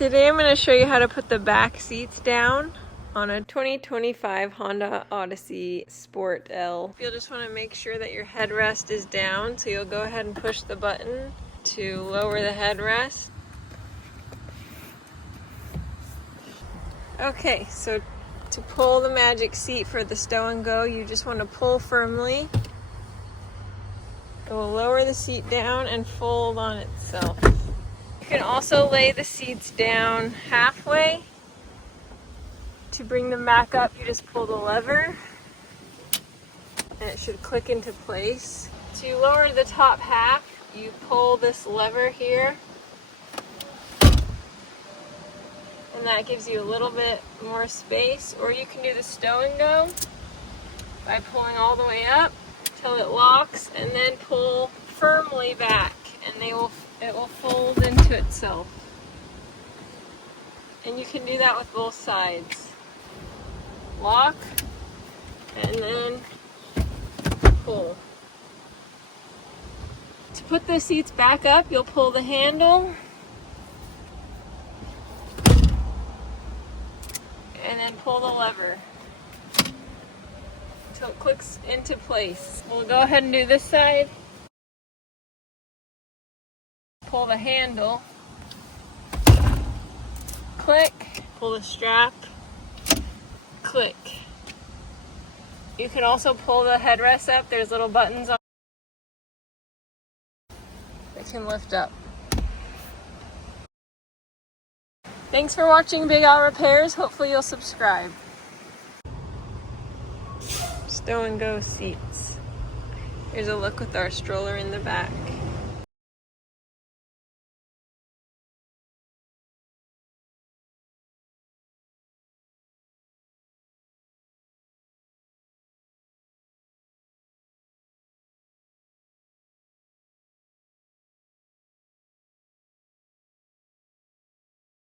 Today I'm going to show you how to put the back seats down on a 2025 Honda Odyssey Sport-L. You'll just want to make sure that your headrest is down, so you'll go ahead and push the button to lower the headrest. Okay, so to pull the magic seat for the stow and go, you just want to pull firmly. It will lower the seat down and fold on itself. You can also lay the seats down halfway. To bring them back up, you just pull the lever and it should click into place. To lower the top half, you pull this lever here and that gives you a little bit more space. Or you can do the stow and go by pulling all the way up till it locks and then pull firmly back, and it will fold into itself. And you can do that with both sides. Lock and then pull. To put the seats back up, you'll pull the handle and then pull the lever until it clicks into place. We'll go ahead and do this side. Pull the handle, click, pull the strap, click. You can also pull the headrest up. There's little buttons on that can lift up. Thanks for watching Big Al Repairs. Hopefully you'll subscribe. Stow and go seats. Here's a look with our stroller in the back.